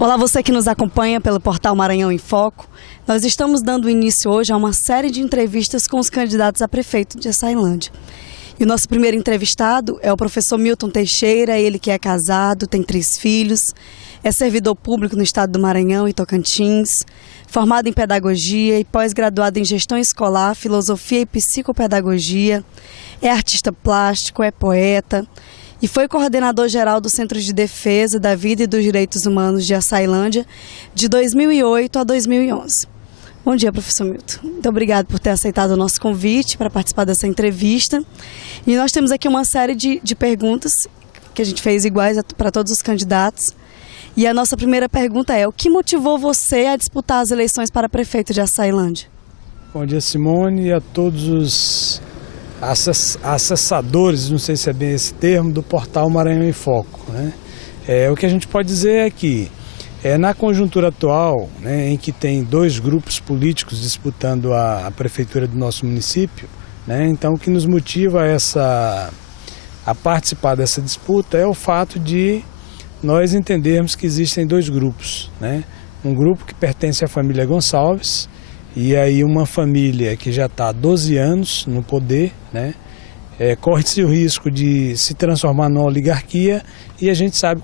Olá, você que nos acompanha pelo portal Maranhão em Foco. Nós estamos dando início hoje a uma série de entrevistas com os candidatos a prefeito de Açailândia. E o nosso primeiro entrevistado é o professor Milton Teixeira, ele que é casado, tem 3 filhos, é servidor público no estado do Maranhão e Tocantins, formado em pedagogia e pós-graduado em gestão escolar, filosofia e psicopedagogia, é artista plástico, é poeta e foi coordenador geral do Centro de Defesa da Vida e dos Direitos Humanos de Açailândia de 2008 a 2011. Bom dia, professor Milton. Muito obrigado por ter aceitado o nosso convite para participar dessa entrevista. E nós temos aqui uma série de perguntas que a gente fez iguais para todos os candidatos. E a nossa primeira pergunta é: o que motivou você a disputar as eleições para prefeito de Açailândia? Bom dia, Simone, e a todos os acessadores, não sei se é bem esse termo, do portal Maranhão em Foco, né? O que a gente pode dizer é que na conjuntura atual, né, em que tem 2 grupos políticos disputando a prefeitura do nosso município, né, então o que nos motiva a participar dessa disputa é o fato de nós entendermos que existem 2 grupos, né? Um grupo que pertence à família Gonçalves, e aí uma família que já está há 12 anos no poder, né? Corre-se o risco de se transformar numa oligarquia, e a gente sabe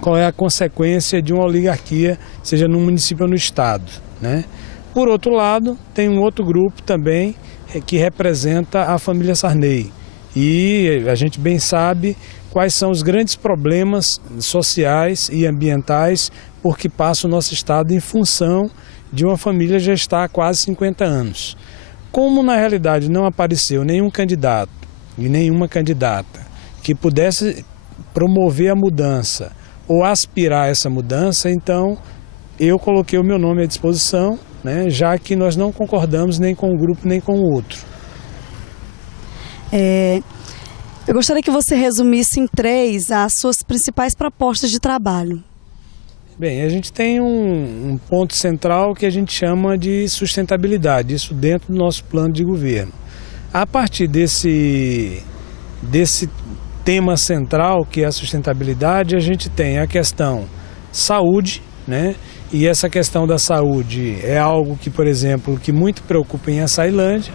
qual é a consequência de uma oligarquia, seja no município ou no estado, né? Por outro lado, tem um outro grupo também que representa a família Sarney, e a gente bem sabe quais são os grandes problemas sociais e ambientais por que passa o nosso estado em função de uma família já estar há quase 50 anos. Como na realidade não apareceu nenhum candidato e nenhuma candidata que pudesse promover a mudança ou aspirar a essa mudança, então eu coloquei o meu nome à disposição, né, já que nós não concordamos nem com um grupo nem com o outro. Eu gostaria que você resumisse em 3 as suas principais propostas de trabalho. Bem, a gente tem um ponto central que a gente chama de sustentabilidade, isso dentro do nosso plano de governo. A partir desse tema central, que é a sustentabilidade, a gente tem a questão saúde, né? E essa questão da saúde é algo que, por exemplo, que muito preocupa em Açailândia.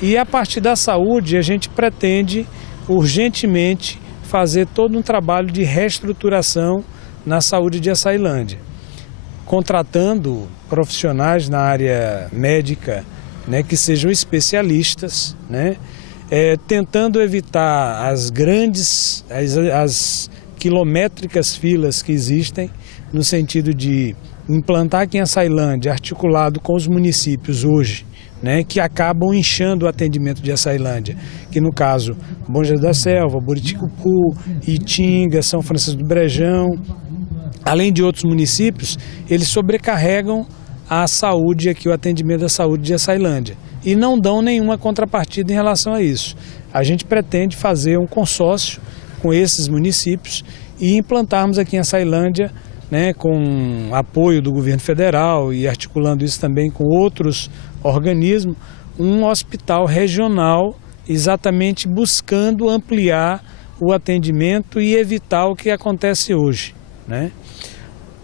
E a partir da saúde a gente pretende urgentemente fazer todo um trabalho de reestruturação na saúde de Açailândia, contratando profissionais na área médica, né, que sejam especialistas, né, tentando evitar as grandes, as quilométricas filas que existem, no sentido de implantar aqui em Açailândia, articulado com os municípios hoje, né, que acabam inchando o atendimento de Açailândia, que no caso, Bom Jesus da Selva, Buriticupu, Itinga, São Francisco do Brejão, além de outros municípios, eles sobrecarregam a saúde aqui, o atendimento da saúde de Açailândia, e não dão nenhuma contrapartida em relação a isso. A gente pretende fazer um consórcio com esses municípios e implantarmos aqui em Açailândia, né, com apoio do governo federal e articulando isso também com outros organismos, um hospital regional, exatamente buscando ampliar o atendimento e evitar o que acontece hoje, né?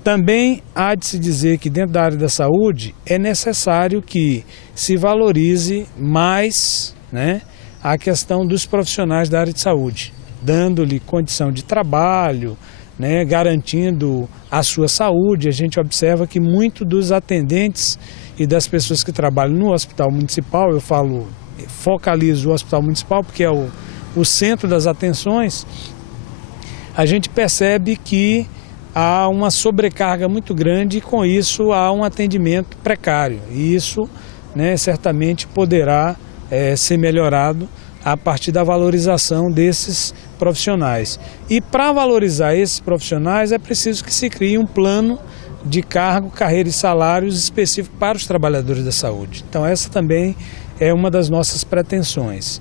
Também há de se dizer que dentro da área da saúde é necessário que se valorize mais, né, a questão dos profissionais da área de saúde, dando-lhe condição de trabalho, né, garantindo a sua saúde. A gente observa que muitos dos atendentes e das pessoas que trabalham no hospital municipal, focalizo o hospital municipal porque é o centro das atenções, a gente percebe que há uma sobrecarga muito grande e com isso há um atendimento precário. E isso, né, certamente poderá ser melhorado a partir da valorização desses profissionais. E para valorizar esses profissionais é preciso que se crie um plano de cargo, carreira e salários específico para os trabalhadores da saúde. Então essa também é uma das nossas pretensões.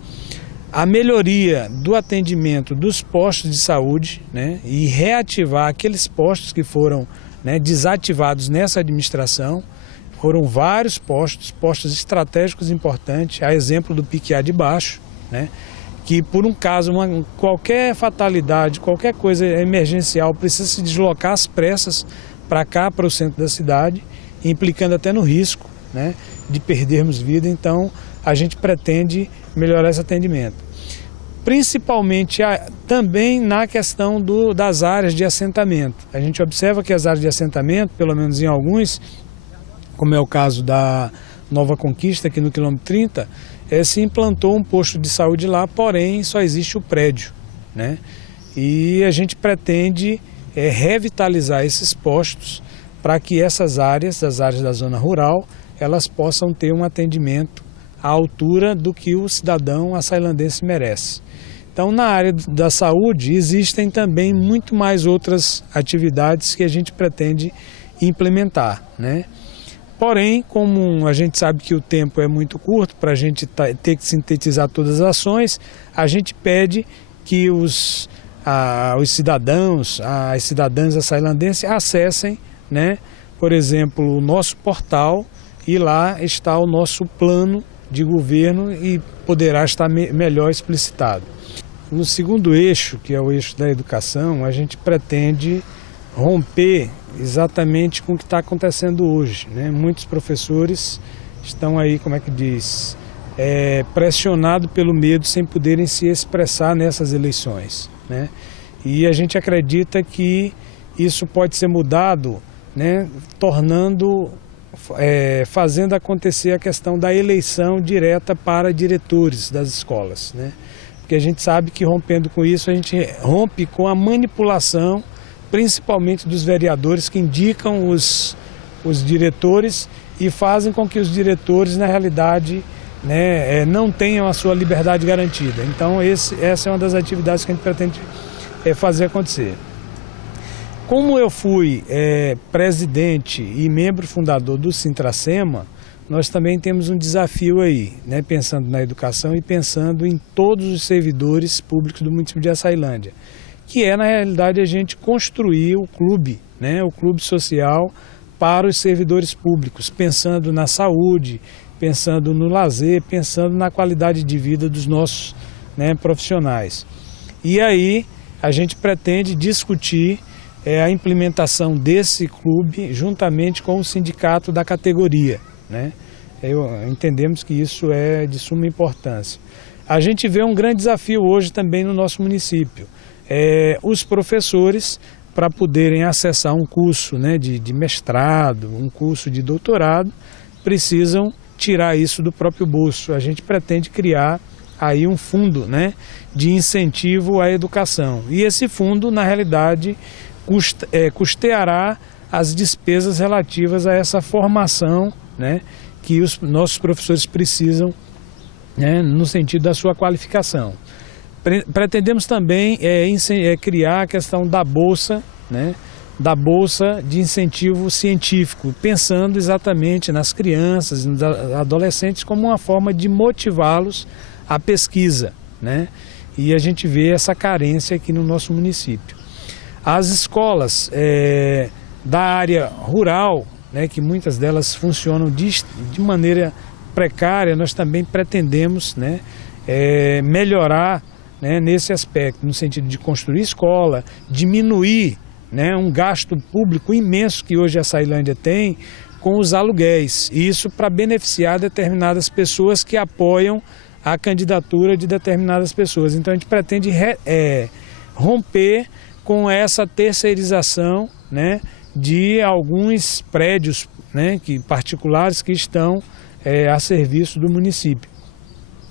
A melhoria do atendimento dos postos de saúde, né, e reativar aqueles postos que foram, né, desativados nessa administração. Foram vários postos estratégicos importantes, a exemplo do Piquiá de Baixo, né, que por um caso, qualquer fatalidade, qualquer coisa emergencial, precisa se deslocar às pressas para cá, para o centro da cidade, implicando até no risco, né, de perdermos vida. Então a gente pretende melhorar esse atendimento. Principalmente também na questão das áreas de assentamento. A gente observa que as áreas de assentamento, pelo menos em alguns, como é o caso da Nova Conquista, aqui no quilômetro 30, se implantou um posto de saúde lá, porém só existe o prédio, né? E a gente pretende revitalizar esses postos para que essas áreas, as áreas da zona rural, elas possam ter um atendimento à altura do que o cidadão açailandense merece. Então, na área da saúde, existem também muito mais outras atividades que a gente pretende implementar, né? Porém, como a gente sabe que o tempo é muito curto para a gente ter que sintetizar todas as ações, a gente pede que os cidadãos, as cidadãs açailandenses acessem, né, por exemplo, o nosso portal, e lá está o nosso plano de governo e poderá estar melhor explicitado. No segundo eixo, que é o eixo da educação, a gente pretende romper exatamente com o que está acontecendo hoje, né? Muitos professores estão aí, como é que diz, pressionados pelo medo, sem poderem se expressar nessas eleições, né? E a gente acredita que isso pode ser mudado, né, fazendo acontecer a questão da eleição direta para diretores das escolas, né? Porque a gente sabe que rompendo com isso, a gente rompe com a manipulação, principalmente dos vereadores que indicam os diretores e fazem com que os diretores, na realidade, né, não tenham a sua liberdade garantida. Então essa é uma das atividades que a gente pretende fazer acontecer. Como eu fui presidente e membro fundador do Sintracema, nós também temos um desafio aí, né, pensando na educação e pensando em todos os servidores públicos do município de Açailândia, que é, na realidade, a gente construir o clube, né, o clube social para os servidores públicos, pensando na saúde, pensando no lazer, pensando na qualidade de vida dos nossos, né, profissionais. E aí a gente pretende discutir a implementação desse clube juntamente com o sindicato da categoria, né? Entendemos que isso é de suma importância. A gente vê um grande desafio hoje também no nosso município. Os professores, para poderem acessar um curso, né, de mestrado, um curso de doutorado, precisam tirar isso do próprio bolso. A gente pretende criar aí um fundo, né, de incentivo à educação. E esse fundo, na realidade, custeará as despesas relativas a essa formação, né, que os nossos professores precisam, né, no sentido da sua qualificação. Pretendemos também criar a questão da bolsa, né, da bolsa de incentivo científico, pensando exatamente nas crianças, nos adolescentes, como uma forma de motivá-los à pesquisa, né? E a gente vê essa carência aqui no nosso município. As escolas da área rural, né, que muitas delas funcionam de maneira precária, nós também pretendemos, né, melhorar, né, nesse aspecto, no sentido de construir escola, diminuir, né, um gasto público imenso que hoje a Açailândia tem com os aluguéis. E isso para beneficiar determinadas pessoas que apoiam a candidatura de determinadas pessoas. Então a gente pretende romper com essa terceirização, né, de alguns prédios, né, particulares que estão a serviço do município.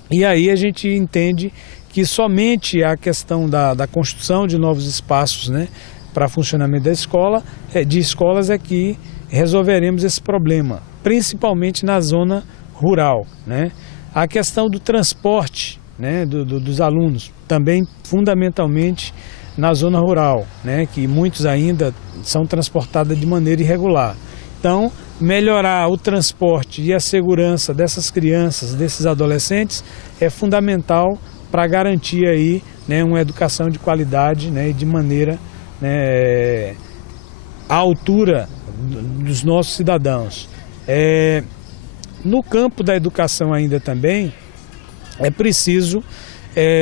E aí a gente entende que somente a questão da construção de novos espaços, né, para funcionamento da escola, de escolas, é que resolveremos esse problema, principalmente na zona rural, né? A questão do transporte, né, dos alunos, também fundamentalmente na zona rural, né, que muitos ainda são transportados de maneira irregular. Então, melhorar o transporte e a segurança dessas crianças, desses adolescentes, é fundamental para garantir aí, né, uma educação de qualidade, né, e de maneira, né, à altura dos nossos cidadãos. No campo da educação ainda também, é preciso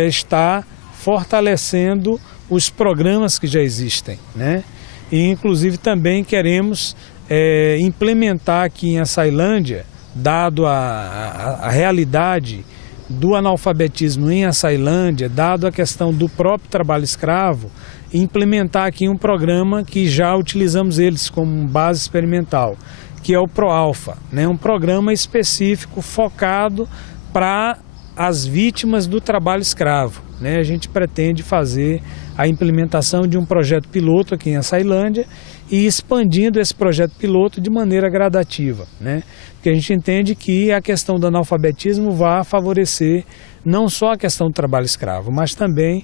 estar fortalecendo os programas que já existem, né? e inclusive também queremos implementar aqui em Açailândia, dado a realidade do analfabetismo em Açailândia, dado a questão do próprio trabalho escravo, implementar aqui um programa que já utilizamos eles como base experimental, que é o ProAlfa, né? Um programa específico focado para as vítimas do trabalho escravo, né? A gente pretende fazer a implementação de um projeto piloto aqui em Açailândia e expandindo esse projeto piloto de maneira gradativa, né? Porque a gente entende que a questão do analfabetismo vai favorecer não só a questão do trabalho escravo, mas também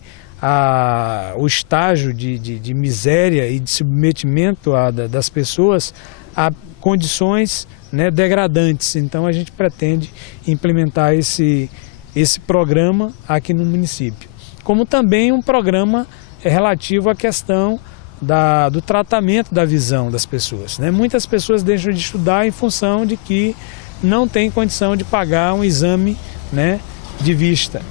o estágio de miséria e de submetimento das pessoas a condições, né, degradantes. Então a gente pretende implementar esse programa aqui no município. Como também um programa relativo à questão do tratamento da visão das pessoas, né? Muitas pessoas deixam de estudar em função de que não tem condição de pagar um exame, né, de vista.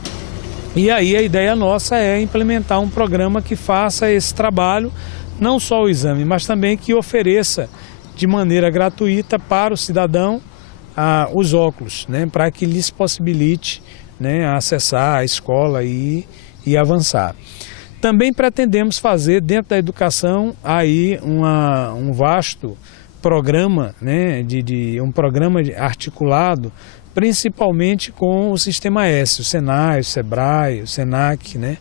E aí a ideia nossa é implementar um programa que faça esse trabalho, não só o exame, mas também que ofereça de maneira gratuita para o cidadão os óculos, né, para que lhes possibilite, né, acessar a escola e avançar. Também pretendemos fazer dentro da educação aí um vasto programa, né, um programa articulado principalmente com o Sistema S, o Senai, o Sebrae, o Senac, né,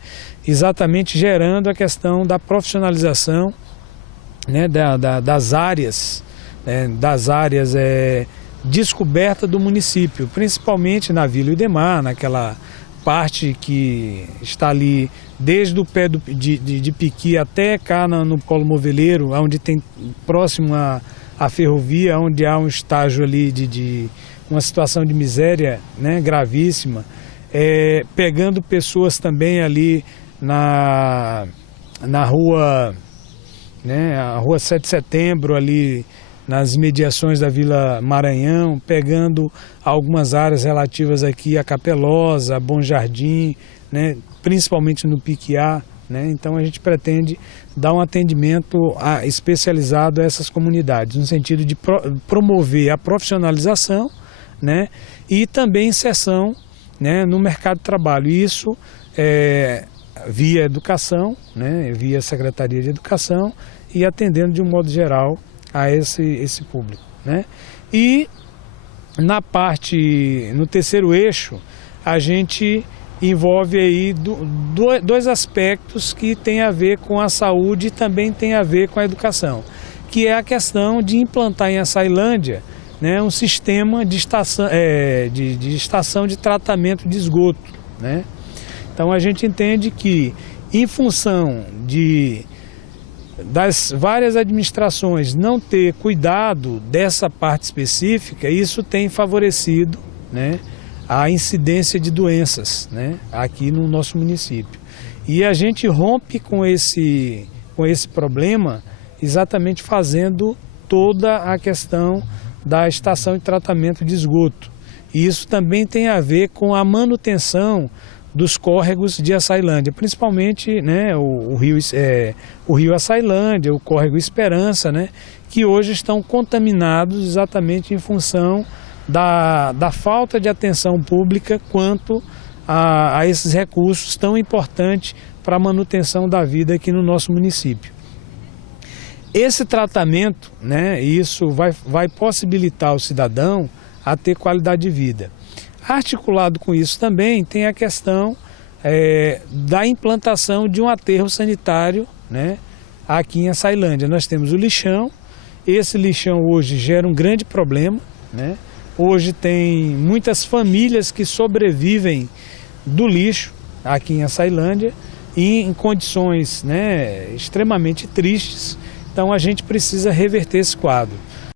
exatamente gerando a questão da profissionalização, né, das áreas descoberta do município, principalmente na Vila Idemar, naquela parte que está ali desde o pé de Piqui até cá no Polo Moveleiro, onde tem próximo à ferrovia, onde há um estágio ali de uma situação de miséria, né, gravíssima, pegando pessoas também ali na rua, né, a rua 7 de Setembro, ali nas mediações da Vila Maranhão, pegando algumas áreas relativas aqui a Capelosa, a Bom Jardim, né, principalmente no Piquiá, né? Então a gente pretende dar um atendimento especializado a essas comunidades, no sentido de promover a profissionalização, né, e também inserção, né, no mercado de trabalho. Isso via educação, né, via Secretaria de Educação e atendendo de um modo geral a esse público, né? E no terceiro eixo, a gente envolve aí dois aspectos que tem a ver com a saúde e também tem a ver com a educação, que é a questão de implantar em Açailândia, né, um sistema de estação de tratamento de esgoto, né? Então a gente entende que, em função das várias administrações não ter cuidado dessa parte específica, isso tem favorecido, né, a incidência de doenças, né, aqui no nosso município. E a gente rompe com esse problema exatamente fazendo toda a questão da estação de tratamento de esgoto. E isso também tem a ver com a manutenção dos córregos de Açailândia, principalmente, né, o rio Açailândia, o córrego Esperança, né, que hoje estão contaminados exatamente em função da falta de atenção pública quanto a esses recursos tão importantes para a manutenção da vida aqui no nosso município. Esse tratamento, né, isso vai possibilitar o cidadão a ter qualidade de vida. Articulado com isso também tem a questão da implantação de um aterro sanitário, né, aqui em Açailândia. Nós temos o lixão, esse lixão hoje gera um grande problema, né? Hoje tem muitas famílias que sobrevivem do lixo aqui em Açailândia e em condições, né, extremamente tristes. Então a gente precisa reverter esse quadro.